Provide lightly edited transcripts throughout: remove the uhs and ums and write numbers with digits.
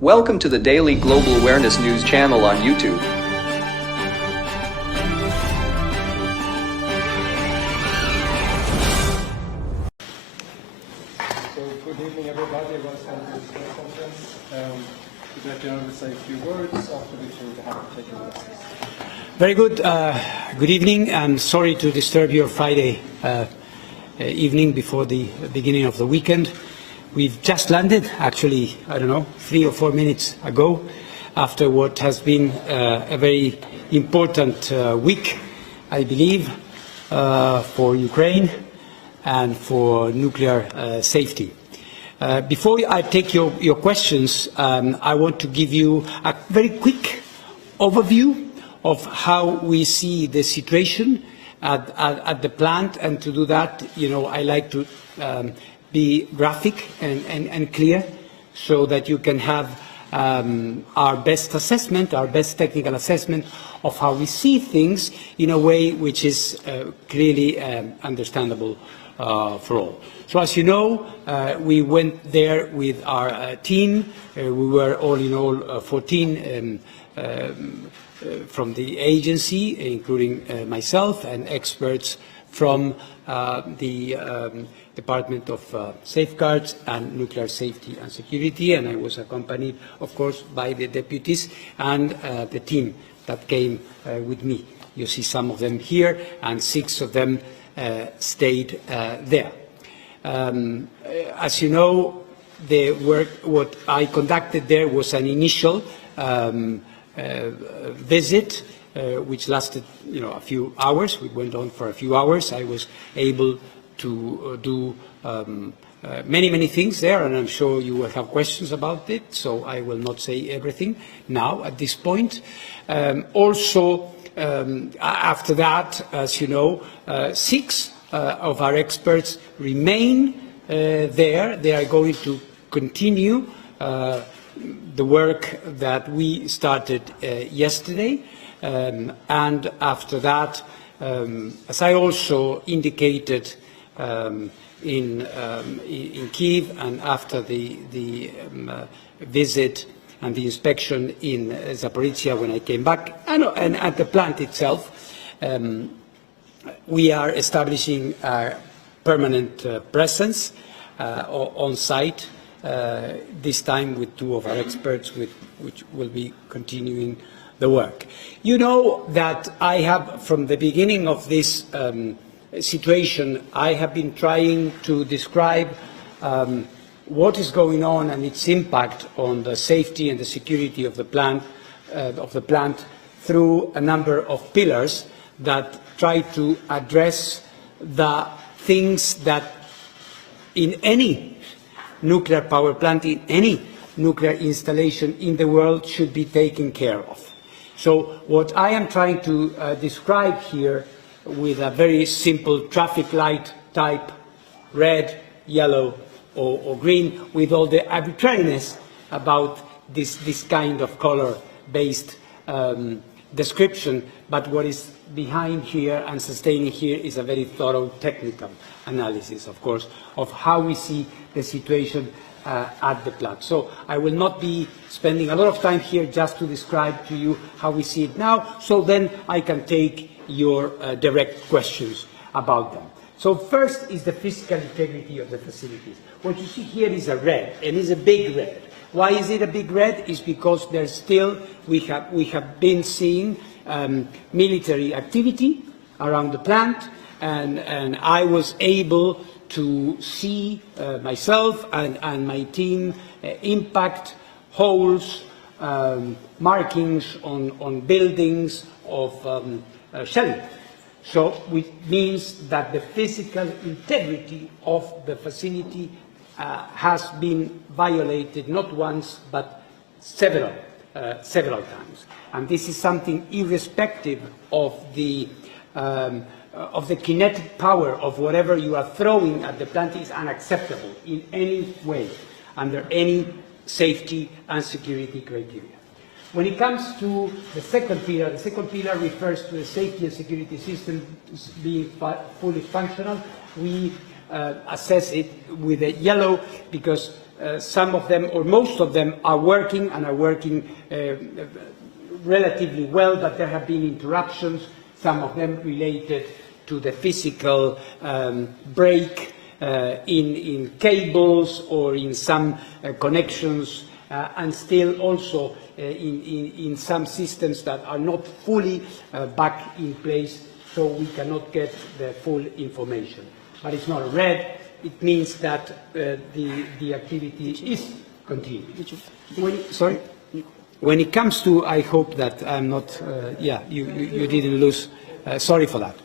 Welcome to the Daily Global Awareness News channel on YouTube. So good evening everybody, welcome to this press conference. Could I generally say a few words after which we will have to take your questions. Very good. Good evening. I'm sorry to disturb your Friday evening before the beginning of the weekend. We've just landed, actually, I don't know, 3 or 4 minutes ago, after what has been a very important week, I believe, for Ukraine and for nuclear safety. Before I take your questions, I want to give you a very quick overview of how we see the situation at the plant, and to do that, I like to be graphic and clear, so that you can have our best assessment, our best technical assessment of how we see things in a way which is clearly understandable for all. So as you know, we went there with our team. We were all in all 14 from the agency, including myself and experts from the Department of Safeguards and Nuclear Safety and Security, and I was accompanied, of course, by the deputies and the team that came with me. You see some of them here, and 6 of them stayed there. As you know, the work, what I conducted there was an initial visit, which lasted, a few hours. We went on for a few hours. I was able to do many things there, and I'm sure you will have questions about it, so I will not say everything now at this point. Also, after that, as you know, 6 of our experts remain there. They are going to continue the work that we started yesterday, and after that, as I also indicated in Kyiv, and after the visit and the inspection in Zaporizhzhia when I came back, and at the plant itself, we are establishing a permanent presence on site, this time with 2 of our experts, which will be continuing the work. You know that I have, from the beginning of this situation, I have been trying to describe what is going on and its impact on the safety and the security of the plant, through a number of pillars that try to address the things that in any nuclear power plant, in any nuclear installation in the world, should be taken care of. So what I am trying to describe here with a very simple traffic light type, red, yellow, or green, with all the arbitrariness about this kind of color-based description, but what is behind here and sustaining here is a very thorough technical analysis, of course, of how we see the situation at the plant. So I will not be spending a lot of time here just to describe to you how we see it now, so then I can take your direct questions about them. So first is the physical integrity of the facilities. What you see here is a red, and it's a big red. Why is it a big red? It's because there's still, we have been seeing military activity around the plant, and I was able to see myself and my team impact holes, markings on buildings of shelling. So which means that the physical integrity of the facility has been violated not once but several times. And this is something irrespective of the kinetic power of whatever you are throwing at the plant is unacceptable in any way, under any safety and security criteria. When it comes to the second pillar refers to the safety and security system being fully functional. We assess it with a yellow because some of them, or most of them, are working and are working relatively well, but there have been interruptions, some of them related to the physical break in cables or in some connections, and still also in some systems that are not fully back in place, so we cannot get the full information. But it's not red. It means that the activity is continuing. Sorry? When it comes to, I hope that I'm not, you didn't lose, sorry for that.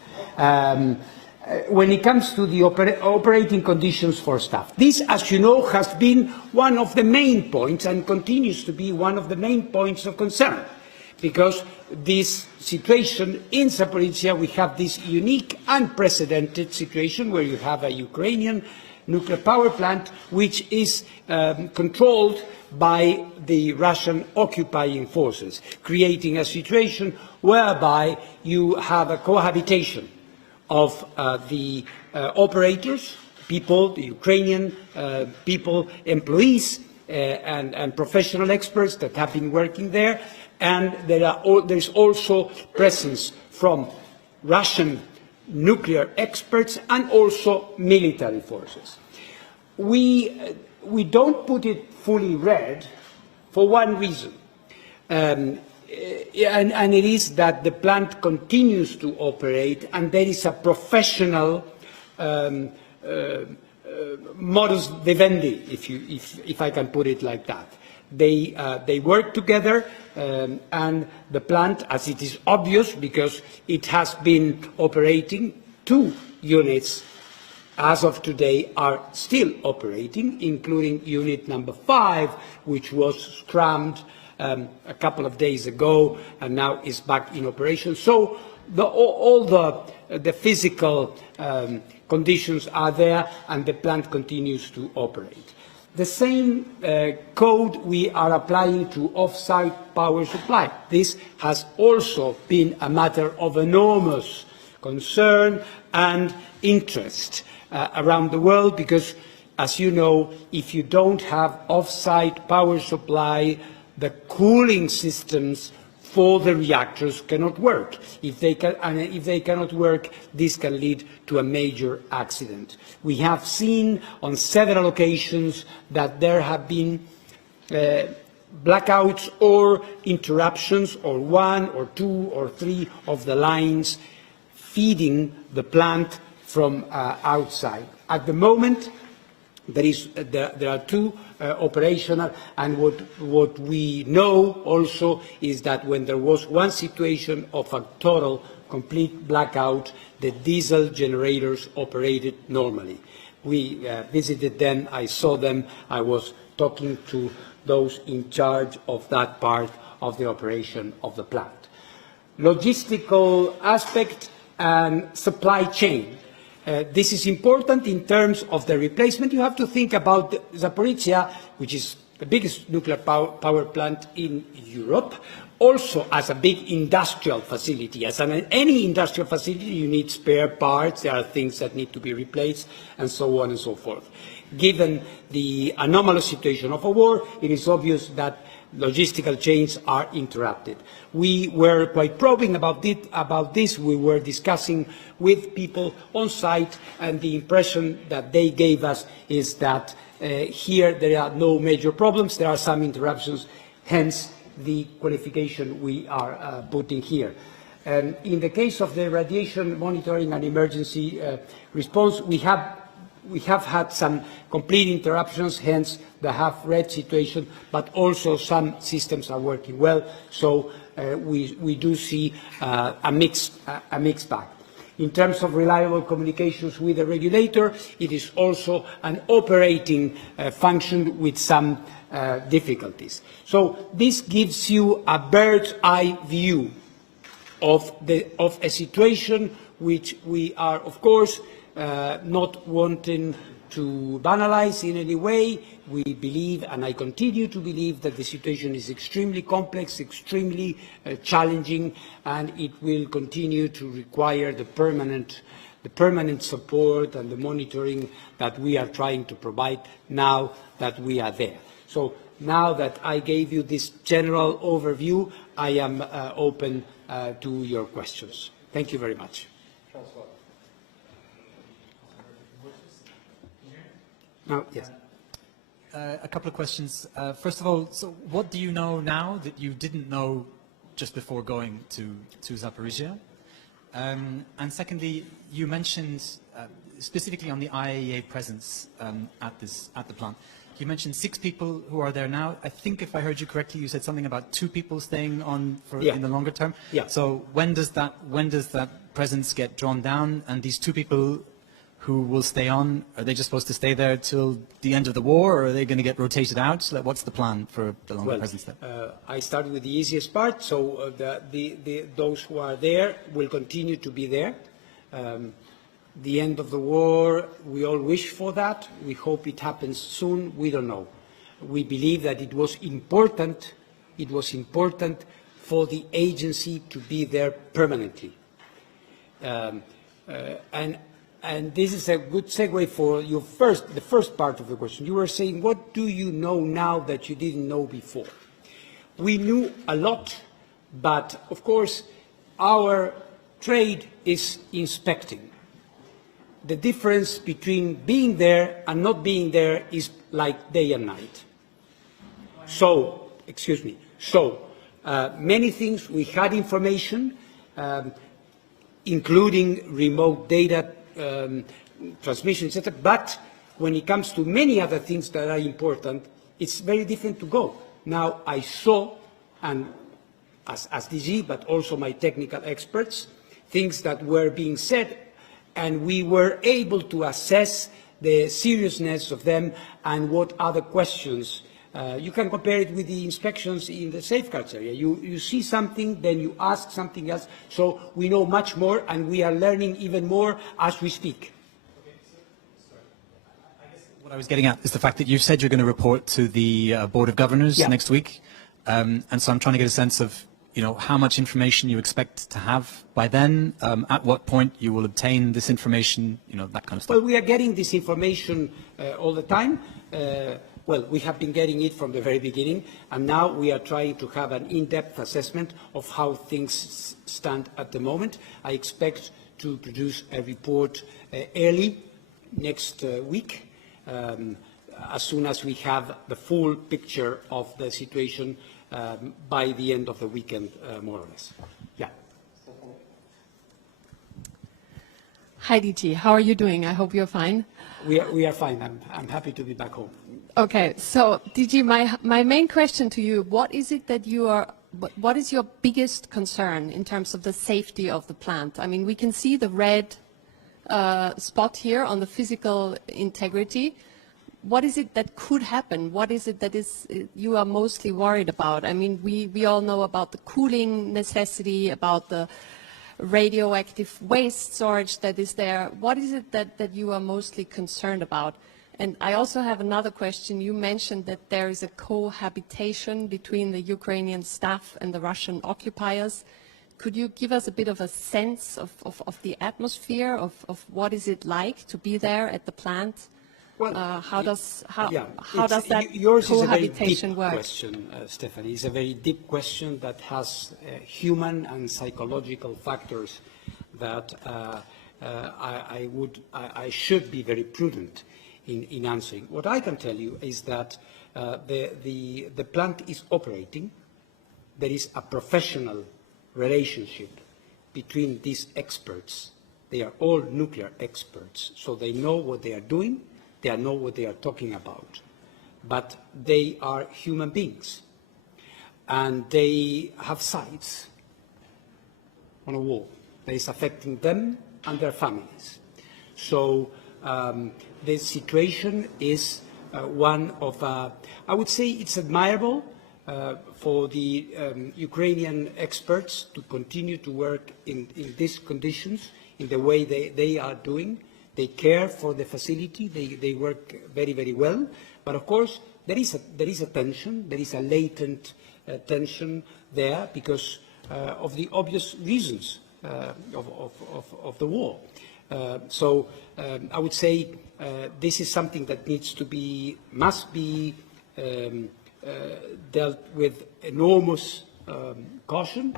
When it comes to the operating conditions for staff, this, as you know, has been one of the main points and continues to be one of the main points of concern, because this situation in Zaporizhzhia, we have this unique, unprecedented situation where you have a Ukrainian nuclear power plant which is controlled by the Russian occupying forces, creating a situation whereby you have a cohabitation of the operators, people, the Ukrainian people, employees, and professional experts that have been working there, and there's also presence from Russian nuclear experts and also military forces. We don't put it fully red for one reason, and it is that the plant continues to operate and there is a professional modus vivendi, if I can put it like that. They work together, and the plant, as it is obvious because it has been operating, 2 units as of today are still operating, including unit number 5, which was scrambled a couple of days ago and now is back in operation. So all the physical conditions are there and the plant continues to operate. The same code we are applying to off-site power supply. This has also been a matter of enormous concern and interest around the world because, as you know, if you don't have off-site power supply, the cooling systems for the reactors cannot work. If they cannot work, this can lead to a major accident. We have seen on several occasions that there have been blackouts or interruptions, or 1 or 2 or 3 of the lines feeding the plant from outside. At the moment, there are 2 operational, and what we know also is that when there was one situation of a total, complete blackout, the diesel generators operated normally. We visited them, I saw them, I was talking to those in charge of that part of the operation of the plant. Logistical aspect and supply chain. This is important in terms of the replacement. You have to think about Zaporizhzhia, which is the biggest nuclear power plant in Europe, also as a big industrial facility. As any industrial facility, you need spare parts, there are things that need to be replaced, and so on and so forth. Given the anomalous situation of a war, it is obvious that logistical chains are interrupted. We were quite probing about this. We were discussing with people on site, and the impression that they gave us is that here there are no major problems. There are some interruptions, hence the qualification we are putting here. In the case of the radiation monitoring and emergency response, we have had some complete interruptions, hence the half-red situation, but also some systems are working well, so we do see a mixed bag. In terms of reliable communications with the regulator, it is also an operating function with some difficulties. So this gives you a bird's-eye view of a situation which we are, of course, not wanting to banalize in any way. We believe, and I continue to believe, that the situation is extremely complex, extremely challenging, and it will continue to require the permanent the permanent support and the monitoring that we are trying to provide now that we are there. So now that I gave you this general overview, I am open to your questions. Thank you very much. Now, yes. A couple of questions. First of all, so what do you know now that you didn't know just before going to Zaporizhzhia? And secondly, you mentioned specifically on the IAEA presence at the plant. You mentioned 6 people who are there now. I think if I heard you correctly, you said something about 2 people staying on in the longer term. Yeah. So when does that presence get drawn down? And these 2 people who will stay on, are they just supposed to stay there till the end of the war, or are they going to get rotated out? What's the plan for the longer presence there? I start with the easiest part. So those who are there will continue to be there. The end of the war, we all wish for that. We hope it happens soon. We don't know. We believe that it was important for the agency to be there permanently. And this is a good segue for the first part of the question. You were saying, what do you know now that you didn't know before? We knew a lot, but of course, our trade is inspecting. The difference between being there and not being there is like day and night. So, many things we had information, including remote data transmission, etc. But when it comes to many other things that are important, it's very different to go. Now I saw, and as DG, but also my technical experts, things that were being said, and we were able to assess the seriousness of them and what other questions. You can compare it with the inspections in the safeguards area. You see something, then you ask something else. So we know much more, and we are learning even more as we speak. Okay, so, I guess what I was getting at is the fact that you said you're going to report to the Board of Governors next week. And so I'm trying to get a sense of, how much information you expect to have by then, at what point you will obtain this information, that kind of stuff. Well, we are getting this information all the time. Well, we have been getting it from the very beginning, and now we are trying to have an in-depth assessment of how things stand at the moment. I expect to produce a report early next week, as soon as we have the full picture of the situation by the end of the weekend, more or less. Yeah. Hi, DG. How are you doing? I hope you're fine. We are fine. I'm happy to be back home. Okay, so DG, my main question to you, what is your biggest concern in terms of the safety of the plant? I mean, we can see the red spot here on the physical integrity. What is it that could happen? What is it that you are mostly worried about? I mean, we all know about the cooling necessity, about the radioactive waste storage that is there. What is it that you are mostly concerned about? And I also have another question. You mentioned that there is a cohabitation between the Ukrainian staff and the Russian occupiers. Could you give us a bit of a sense of the atmosphere, of what is it like to be there at the plant? Well, how does that yours cohabitation is a very deep work? question, Stephanie. It's a very deep question that has human and psychological factors that I should be very prudent in answering. What I can tell you is that the plant is operating. There is a professional relationship between these experts. They are all nuclear experts, so they know what they are doing. They know what they are talking about. But they are human beings, and they have sights on a wall that is affecting them and their families. So the situation is one of, I would say it's admirable for the Ukrainian experts to continue to work in these conditions, in the way they are doing. They care for the facility. They work very, very well. But of course, there is a tension. There is a latent tension there because of the obvious reasons of the war. I would say this is something that must be dealt with enormous caution.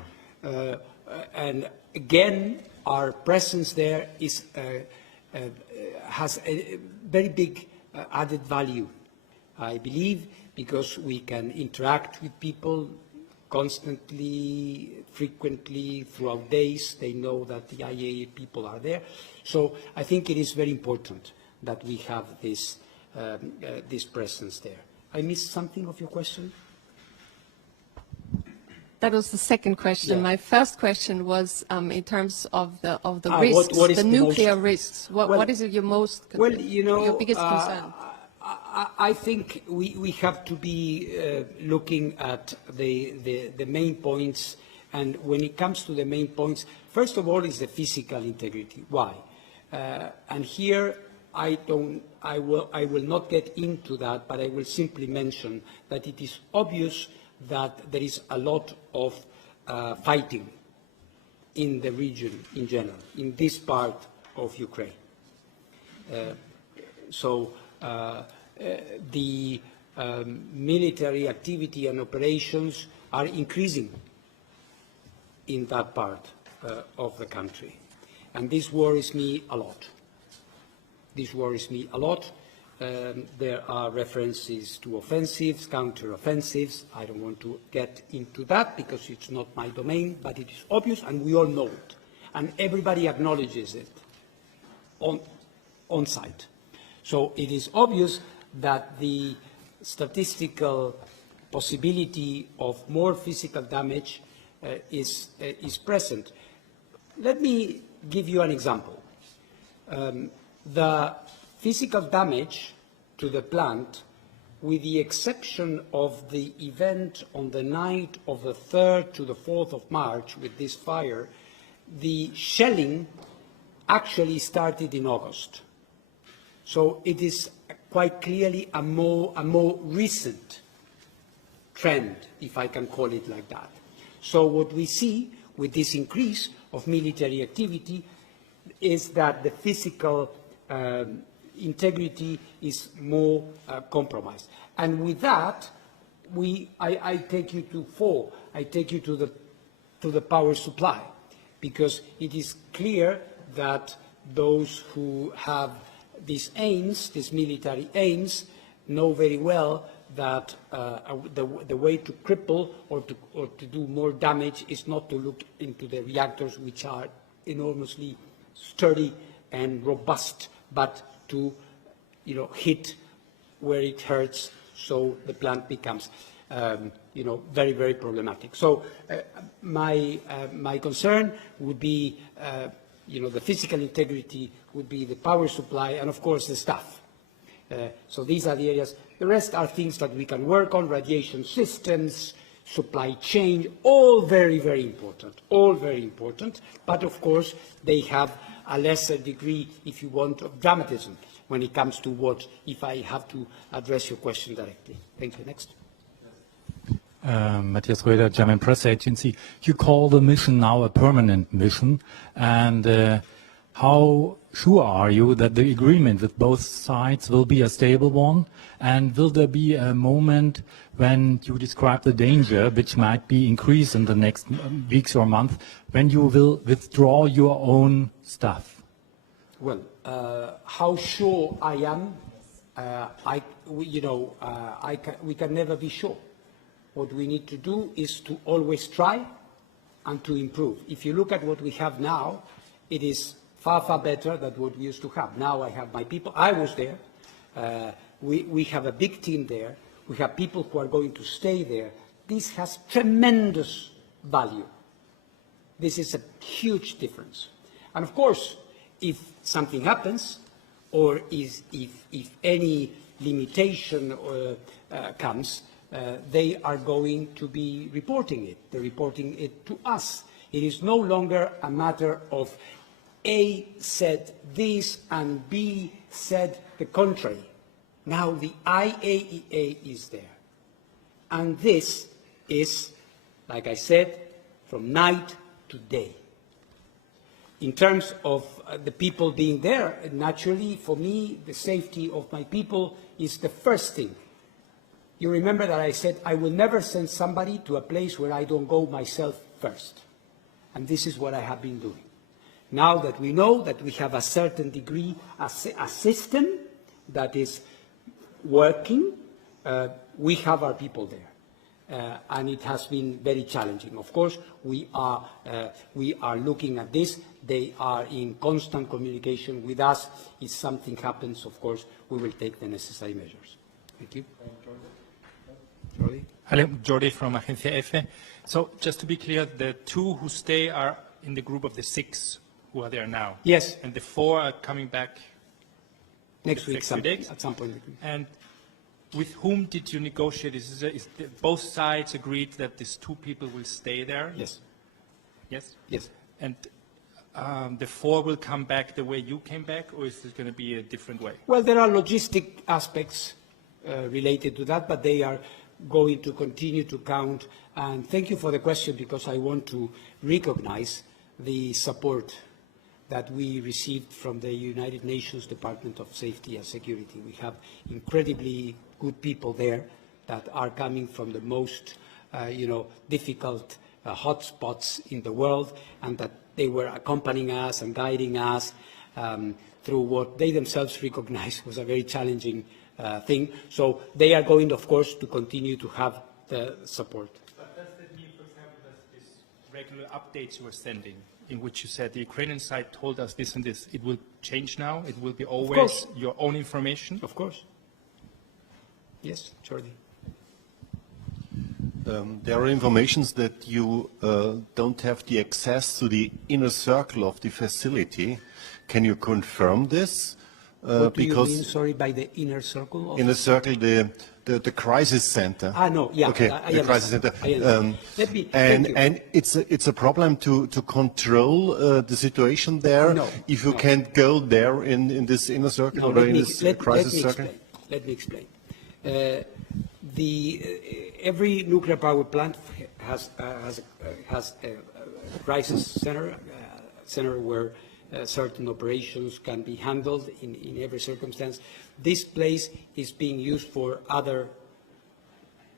And again, our presence there has a very big added value, I believe, because we can interact with people constantly, frequently, throughout days. They know that the IAEA people are there. So I think it is very important that we have this presence there. I missed something of your question? That was the second question. Yeah. My first question was in terms of the risks, what is the the nuclear most- risks. Well, what is your most, Well, your biggest concern? I think we have to be looking at the main points, and when it comes to the main points, first of all is the physical integrity. Why? And here I will not get into that, but I will simply mention that it is obvious that there is a lot of fighting in the region in general, in this part of Ukraine. The military activity and operations are increasing in that part of the country. And this worries me a lot. This worries me a lot. There are references to offensives, counter-offensives. I don't want to get into that because it's not my domain, but it is obvious and we all know it. And everybody acknowledges it on site. So it is obvious that the statistical possibility of more physical damage is present. Let me give you an example. The physical damage to the plant, with the exception of the event on the night of the 3rd to the 4th of March with this fire, the shelling actually started in August. So it is quite clearly a more recent trend, if I can call it like that. So what we see with this increase of military activity is that the physical integrity is more compromised. And with that, I take you to four. I take you to the power supply, because it is clear that those who have these aims, these military aims, know very well that the way to cripple or to do more damage is not to look into the reactors, which are enormously sturdy and robust, but to hit where it hurts, so the plant becomes very, very problematic. So my concern would be the physical integrity, would be the power supply, and of course the staff. So these are the areas. The rest are things that we can work on: radiation systems, supply chain, all very, very important, all very important. But of course they have a lesser degree, if you want, of dramatism when it comes to what, if I have to address your question directly. Thank you. Next. Matthias Röder, German press agency. You call the mission now a permanent mission, and how sure are you that the agreement with both sides will be a stable one? And will there be a moment when you describe the danger, which might be increased in the next weeks or months, when you will withdraw your own stuff? Well, how sure I am, we can never be sure. What we need to do is to always try and to improve. If you look at what we have now, it is far, far better than what we used to have. Now I have my people. I was there. We have a big team there. We have people who are going to stay there. This has tremendous value. This is a huge difference. And of course, if something happens, or if any limitation comes, they are going to be reporting it. They're reporting it to us. It is no longer a matter of A said this and B said the contrary. Now the IAEA is there. And this is, like I said, from night to day. In terms of the people being there, naturally, for me, the safety of my people is the first thing. You remember that I said I will never send somebody to a place where I don't go myself first. And this is what I have been doing. Now that we know that we have a certain degree, a system that is working, we have our people there. And it has been very challenging. Of course, we are looking at this. They are in constant communication with us. If something happens, of course, we will take the necessary measures. Thank you. Jordi? Hello, Jordi from Agencia F. So just to be clear, the 2 who stay are in the group of the 6 who are there now? Yes. And the 4 are coming back next week, at some point. And with whom did you negotiate? Both sides agreed that these 2 people will stay there? Yes. Yes? Yes. And the 4 will come back the way you came back, or is it going to be a different way? Well, there are logistic aspects related to that, but they are going to continue to count. And thank you for the question, because I want to recognize the support that we received from the United Nations Department of Safety and Security. We have incredibly good people there that are coming from the most, difficult hotspots in the world, and that they were accompanying us and guiding us through what they themselves recognized was a very challenging thing. So they are going, of course, to continue to have the support. But does that mean, for example, that these regular updates you were sending, in which you said the Ukrainian side told us this and this, it will change now? It will be always your own information? Of course. Yes, Jordi. There are informations that you don't have the access to the inner circle of the facility. Can you confirm this? What do you mean, sorry, by the inner circle? Inner circle, the crisis center. No, yeah. Okay, the crisis center. And it's a problem to control the situation there. No, if you can't go there in this inner circle or in this crisis circle. Let me explain. Every nuclear power plant has a crisis center where certain operations can be handled in every circumstance. This place is being used for other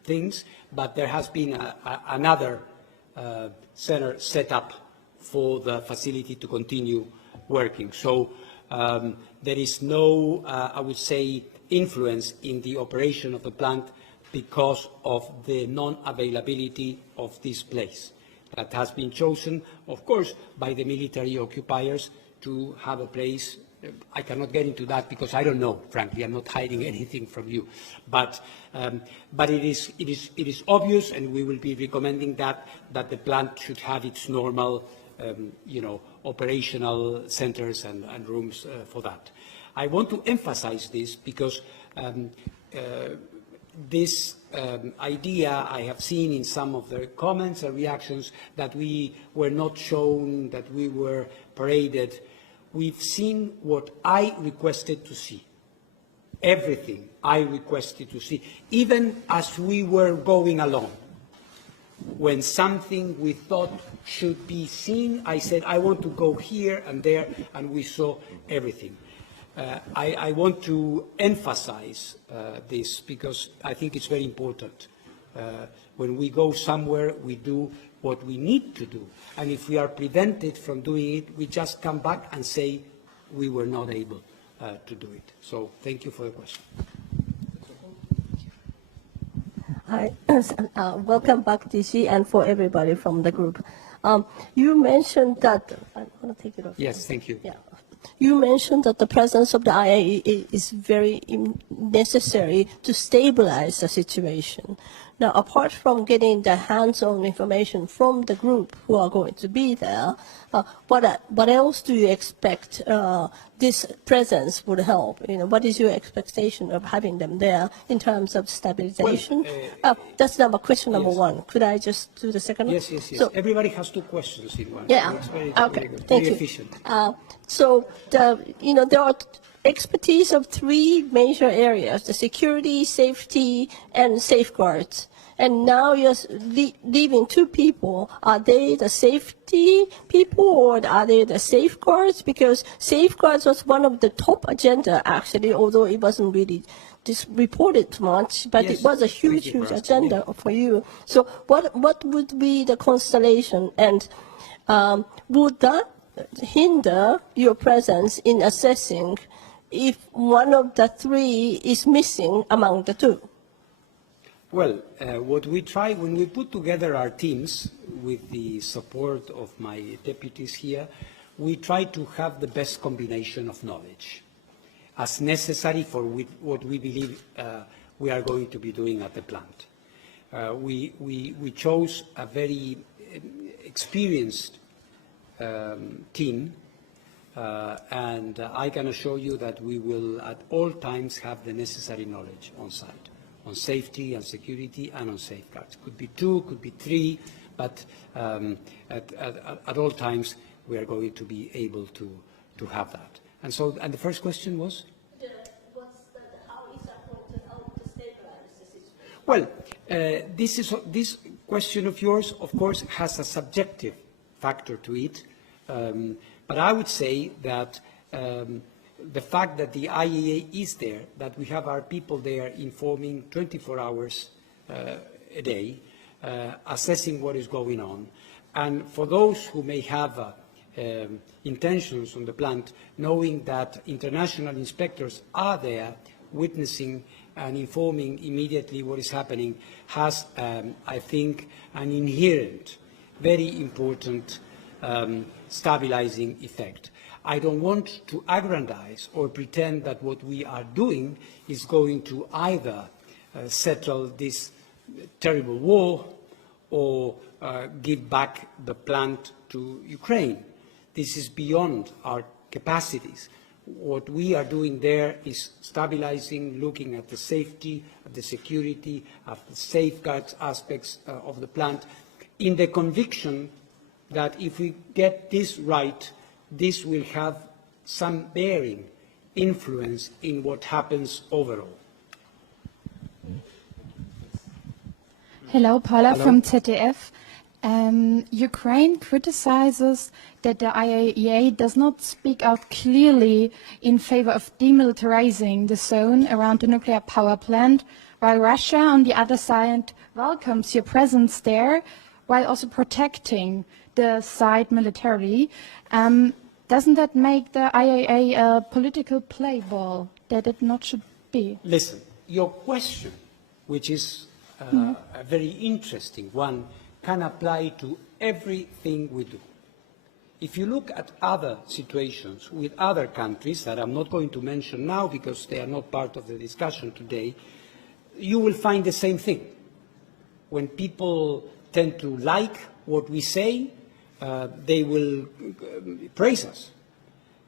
things, but there has been another center set up for the facility to continue working. So there is no, I would say, influence in the operation of the plant because of the non-availability of this place that has been chosen, of course, by the military occupiers to have a place. I cannot get into that because I don't know, frankly. I'm not hiding anything from you. But it is obvious, and we will be recommending that the plant should have its normal, operational centers and rooms for that. I want to emphasize this because this idea I have seen in some of the comments and reactions that we were not shown, that we were paraded. We've seen what I requested to see. Everything I requested to see, even as we were going along. When something we thought should be seen, I said, I want to go here and there, and we saw everything. I want to emphasize this because I think it's very important. When we go somewhere, we do what we need to do. And if we are prevented from doing it, we just come back and say we were not able to do it. So thank you for the question. Hi, welcome back, DC, and for everybody from the group. You mentioned that, I want to take it off. Yes, thank you. Yeah. You mentioned that the presence of the IAEA is very necessary to stabilize the situation. Now, apart from getting the hands-on information from the group who are going to be there, what else do you expect this presence would help? What is your expectation of having them there in terms of stabilization? That's question number one. Could I just do the second one? Yes. So, everybody has 2 questions in one. Yeah. Very, okay. very Thank you. Efficient. So, there are expertise of 3 major areas: the security, safety, and safeguards. And now you're leaving two people. Are they the safety people or are they the safeguards? Because safeguards was one of the top agenda, actually, although it wasn't really reported much, but Yes. it was a huge, huge agenda for you. So what would be the constellation? And would that hinder your presence in assessing if one of the three is missing among the two? Well, what we try, when we put together our teams with the support of my deputies here, we try to have the best combination of knowledge as necessary for what we believe we are going to be doing at the plant. We chose a very experienced team, and I can assure you that we will at all times have the necessary knowledge on site, on safety and security and on safeguards. Could be two, could be three, but at all times we are going to be able to have that. And so, and the first question was? How is that going to help to stabilize the situation? Well, this question of yours, of course, has a subjective factor to it, but I would say that the fact that the IAEA is there, that we have our people there informing 24 hours a day, assessing what is going on, and for those who may have intentions on the plant, knowing that international inspectors are there witnessing and informing immediately what is happening, has, I think, an inherent, very important stabilizing effect. I don't want to aggrandize or pretend that what we are doing is going to either settle this terrible war or give back the plant to Ukraine. This is beyond our capacities. What we are doing there is stabilizing, looking at the safety, at the security, at the safeguards aspects of the plant, in the conviction that if we get this right, this will have some bearing, influence in what happens overall. Hello, Paula from ZDF. Ukraine criticizes that the IAEA does not speak out clearly in favor of demilitarizing the zone around the nuclear power plant, while Russia, on the other side, welcomes your presence there, while also protecting the site militarily. Doesn't that make the IAEA a political play ball that it not should be? Listen, your question, which is a very interesting one, can apply to everything we do. If you look at other situations with other countries that I'm not going to mention now because they are not part of the discussion today, you will find the same thing. When people tend to like what we say, they will praise us.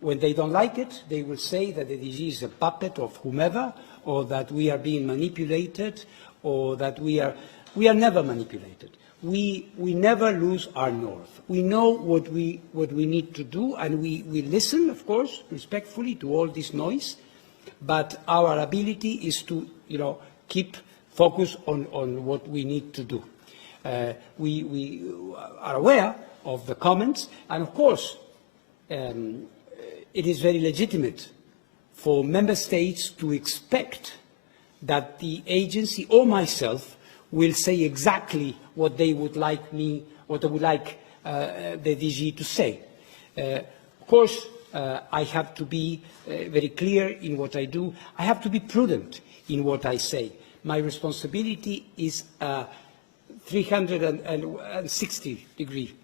When they don't like it, they will say that the DG is a puppet of whomever, or that we are being manipulated, or that we are never manipulated. We never lose our north. We know what we need to do, and we listen, of course, respectfully to all this noise, but our ability is to, keep focus on what we need to do. We are aware of the comments, and of course, it is very legitimate for member states to expect that the agency or myself will say exactly what they would like me, what they would like the DG to say. Of course, I have to be very clear in what I do. I have to be prudent in what I say. My responsibility is a 360-degree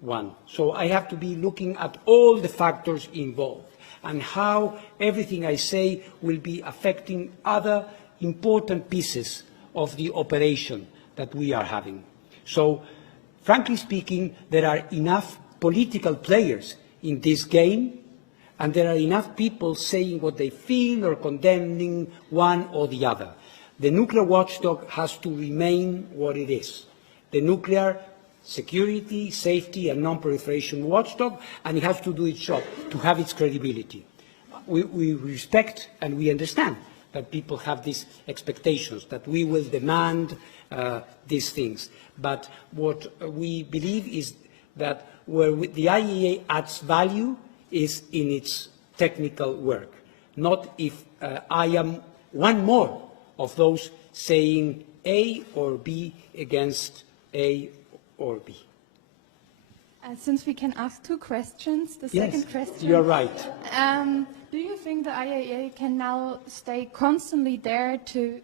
one. So I have to be looking at all the factors involved and how everything I say will be affecting other important pieces of the operation that we are having. So, frankly speaking, there are enough political players in this game, and there are enough people saying what they feel or condemning one or the other. The nuclear watchdog has to remain what it is. The nuclear security, safety and non-proliferation watchdog, and it has to do its job to have its credibility. We respect and we understand that people have these expectations, that we will demand these things. But what we believe is that where the IAEA adds value is in its technical work, not if I am one more of those saying A or B against A or B. Since we can ask two questions, the Yes, second question. you're right. Do you think the IAEA can now stay constantly there to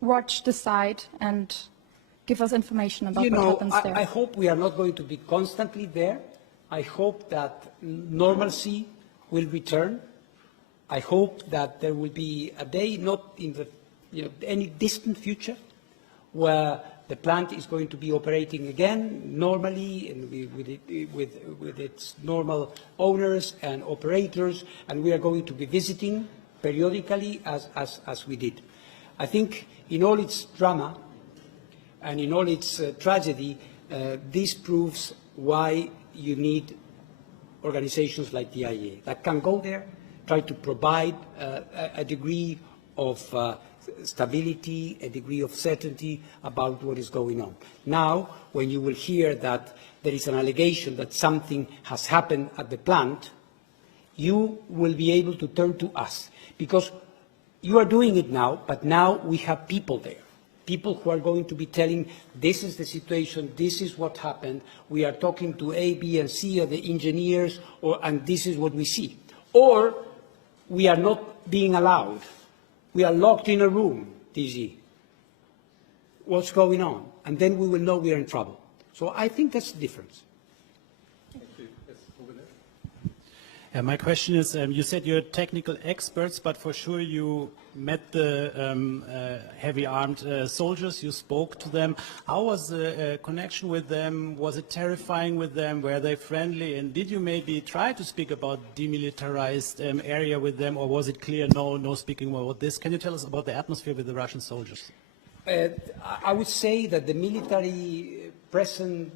watch the site and give us information about what happens there? I hope we are not going to be constantly there. I hope that normalcy will return. I hope that there will be a day, not in the any distant future, where the plant is going to be operating again normally and with its normal owners and operators, and we are going to be visiting periodically as we did. I think in all its drama and in all its tragedy, this proves why you need organizations like the IAEA that can go there, try to provide a degree of stability, a degree of certainty about what is going on. Now, when you will hear that there is an allegation that something has happened at the plant, you will be able to turn to us, because you are doing it now, but now we have people there, people who are going to be telling, this is the situation, this is what happened, we are talking to A, B, and C, or the engineers, and this is what we see. Or we are not being allowed. We are locked in a room, DG. What's going on? And then we will know we are in trouble. So I think that's the difference. Thank you. Yes, over there. My question is, you said you're technical experts, but for sure you met the heavy armed soldiers, you spoke to them. How was the connection with them? Was it terrifying with them? Were they friendly? And did you maybe try to speak about demilitarized area with them, or was it clear, no speaking about this? Can you tell us about the atmosphere with the Russian soldiers? I would say that the military present,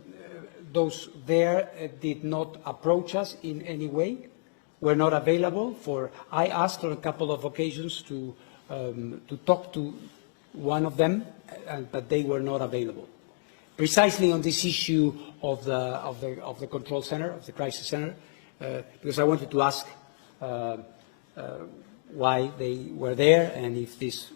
those there did not approach us in any way, were not available for. I asked on a couple of occasions to talk to one of them, but they were not available. Precisely on this issue of the control center, of the crisis center, because I wanted to ask why they were there and if this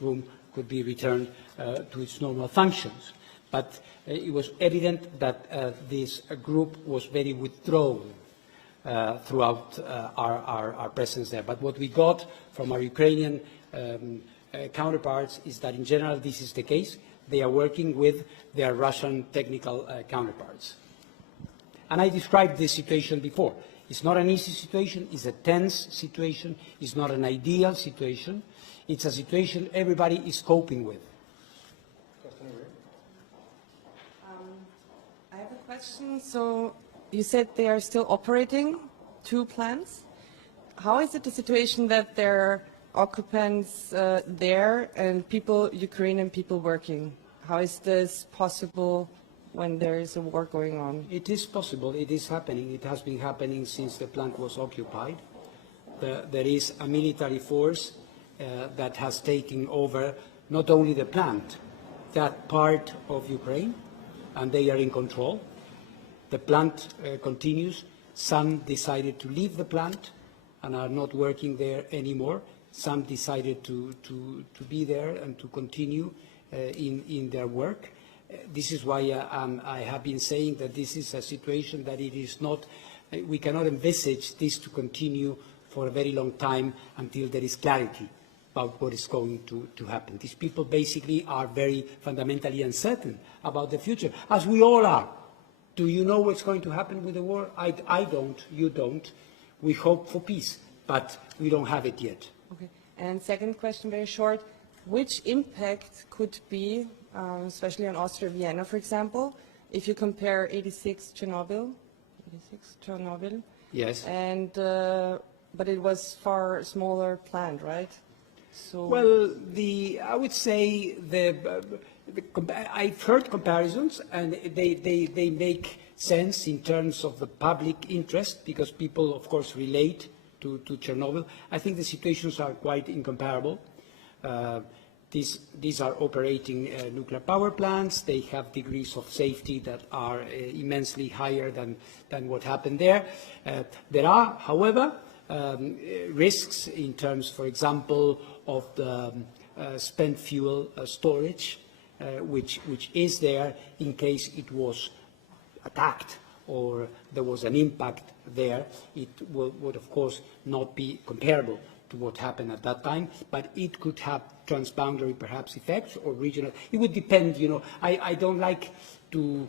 room could be returned to its normal functions. But it was evident that this group was very withdrawn throughout our presence there. But what we got from our Ukrainian counterparts is that in general this is the case. They are working with their Russian technical counterparts. And I described this situation before. It's not an easy situation, it's a tense situation, it's not an ideal situation. It's a situation everybody is coping with. I have a question. So you said they are still operating 2 plants. How is it the situation that there are occupants there and Ukrainian people working? How is this possible when there is a war going on? It is possible. It is happening. It has been happening since the plant was occupied. There is a military force that has taken over not only the plant, that part of Ukraine, and they are in control. The plant continues. Some decided to leave the plant and are not working there anymore. Some decided to be there and to continue in their work. This is why I have been saying that this is a situation that it is not, we cannot envisage this to continue for a very long time until there is clarity about what is going to happen. These people basically are very fundamentally uncertain about the future, as we all are. Do you know what's going to happen with the war? I don't, you don't. We hope for peace, but we don't have it yet. Okay. And second question, very short. Which impact could be, especially on Austria, Vienna, for example, if you compare 86 Chernobyl? Yes. And, but it was far smaller plant, right? So well, I would say I've heard comparisons, and they make sense in terms of the public interest, because people, of course, relate to Chernobyl. I think the situations are quite incomparable. these are operating nuclear power plants. They have degrees of safety that are immensely higher than what happened there. There are, however, risks in terms, for example, of the spent fuel storage, which is there in case it was attacked or there was an impact there. It would, of course, not be comparable to what happened at that time, but it could have transboundary, perhaps, effects or regional. It would depend, you know. I don't like to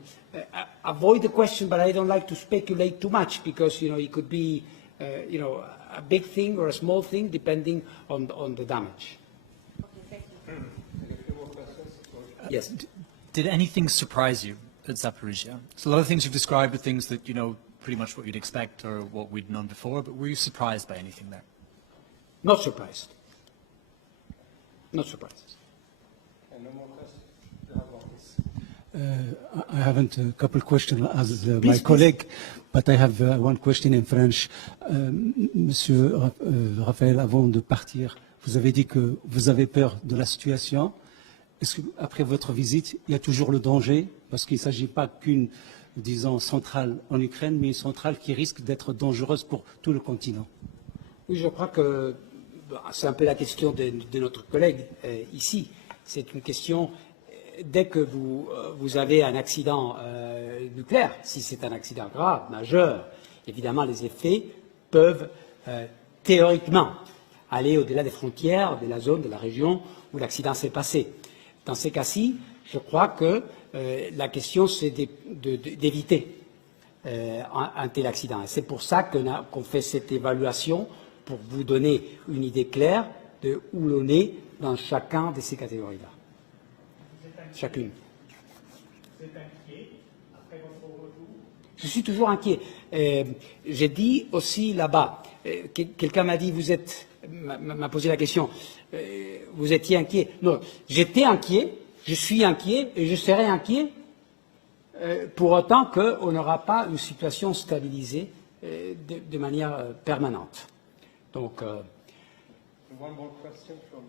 avoid the question, but I don't like to speculate too much because, you know, it could be, you know, a big thing or a small thing depending on the damage. Okay, thank you. Yes. Did anything surprise you at Zaporizhzhia? So a lot of things you've described are things that, you know, pretty much what you'd expect or what we'd known before, but were you surprised by anything there? Not surprised. Not surprised. And no more questions? I haven't a couple of questions as my colleague, but I have one question in French. Monsieur Raphaël, avant de partir, vous avez dit que vous avez peur de la situation. Est-ce qu'après votre visite, il y a toujours le danger? Parce qu'il ne s'agit pas qu'une, disons, centrale en Ukraine, mais une centrale qui risque d'être dangereuse pour tout le continent. Oui, je crois que c'est un peu la question de notre collègue ici. C'est une question, dès que vous avez un accident nucléaire, si c'est un accident grave, majeur, évidemment les effets peuvent théoriquement aller au-delà des frontières, de la zone, de la région où l'accident s'est passé. Dans ces cas-ci, je crois que la question c'est d'éviter un tel accident. C'est pour ça qu'on fait cette évaluation, pour vous donner une idée claire de où l'on est dans chacun de ces catégories-là. Chacune. Vous êtes inquiet après votre retour? Je suis toujours inquiet. J'ai dit aussi là-bas, quelqu'un m'a dit, m'a posé la question, vous étiez inquiet? Non, j'étais inquiet, je suis inquiet et je serai inquiet pour autant qu'on n'aura pas une situation stabilisée de manière permanente. Donc, One more question from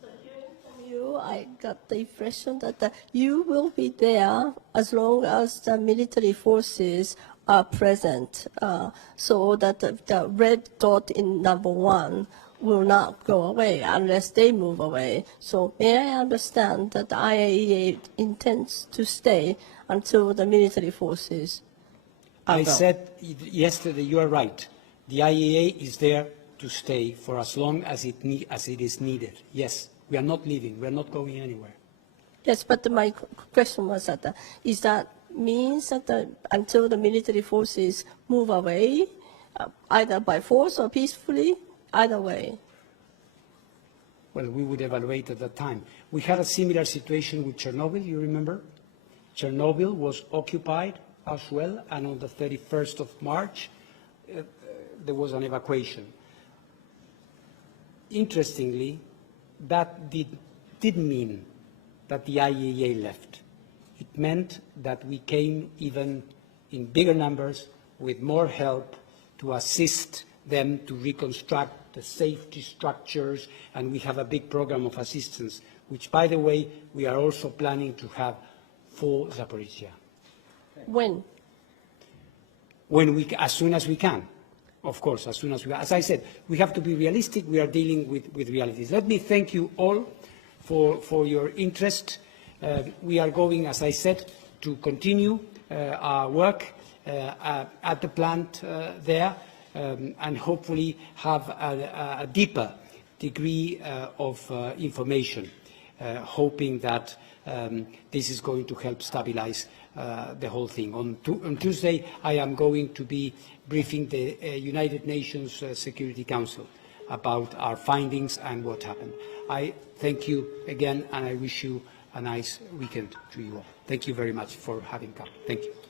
So hearing from you, I got the impression that you will be there as long as the military forces are present, so that the red dot in number 1 will not go away unless they move away. So may I understand that the IAEA intends to stay until the military forces are I gone? said yesterday, you are right. The IAEA is there to stay for as long as it is needed. Yes, we are not leaving. We are not going anywhere. Yes, but my question was that, is that means that until the military forces move away, either by force or peacefully, either way? Well, we would evaluate at that time. We had a similar situation with Chernobyl, you remember? Chernobyl was occupied as well, and on the 31st of March, there was an evacuation. Interestingly, that didn't mean that the IAEA left. It meant that we came even in bigger numbers with more help to assist them to reconstruct the safety structures, and we have a big program of assistance, which, by the way, we are also planning to have for Zaporizhzhia. When? As soon as we can. Of course, as soon as we can. As I said, we have to be realistic. We are dealing with realities. Let me thank you all for your interest. We are going, as I said, to continue our work at the plant there and hopefully have a deeper degree of information, hoping that this is going to help stabilize the whole thing. On Tuesday, I am going to be briefing the United Nations Security Council about our findings and what happened. I thank you again, and I wish you a nice weekend to you all. Thank you very much for having come. Thank you.